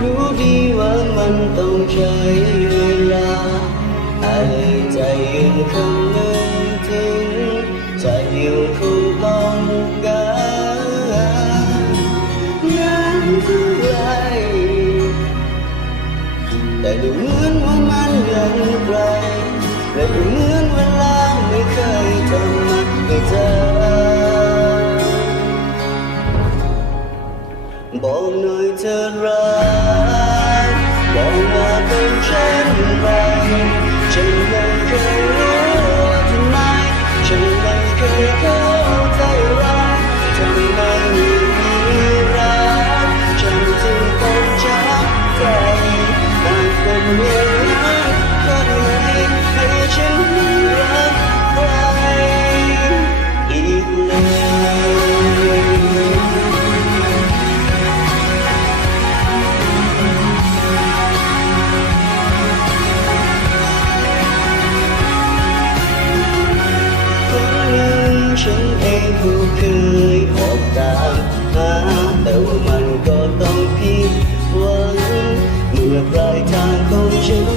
รู้ดีว่ามันต้องใช้เวลาให้ใจยังคำนึงถึงใจยังคงต้องการนานเท่าไรแต่ดูเหมือนว่ามันยังไกลและดูเหมือนเวลาไม่เคยทำมันให้เจอบอกหน่อยเธอรัก ยออกตามหาแต่ว่ามันก็ต้องผิดหวังเมื่อปลายทางของฉัน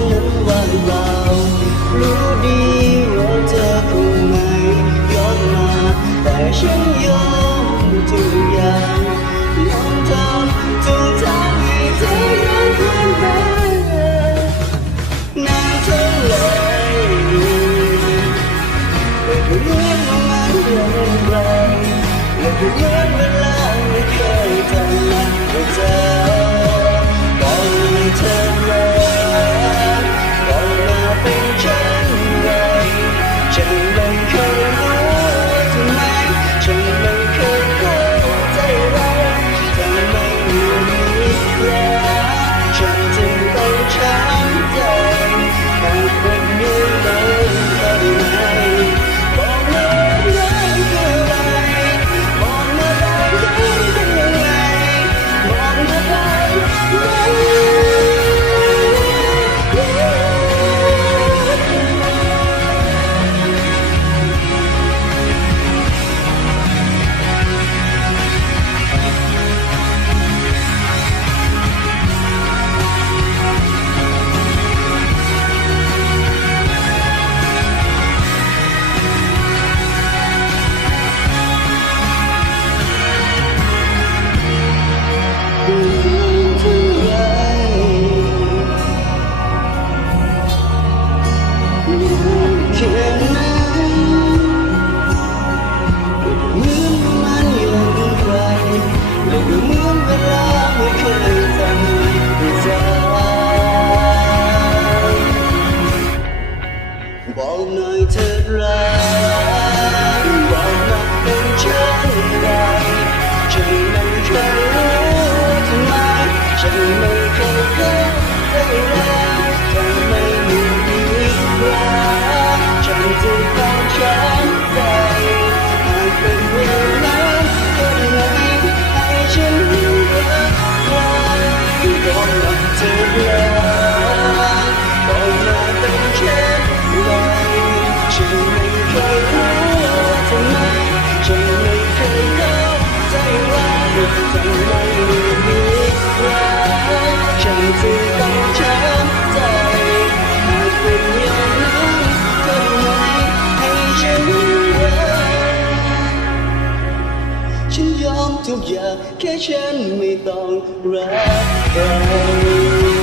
Yeah. จะไม่มีใครฉันต้องช้ำใจหากเป็นอย่างนั้นทำไมให้ฉันรักฉันยอมทุกอย่างแค่ฉันไม่ต้องรักใคร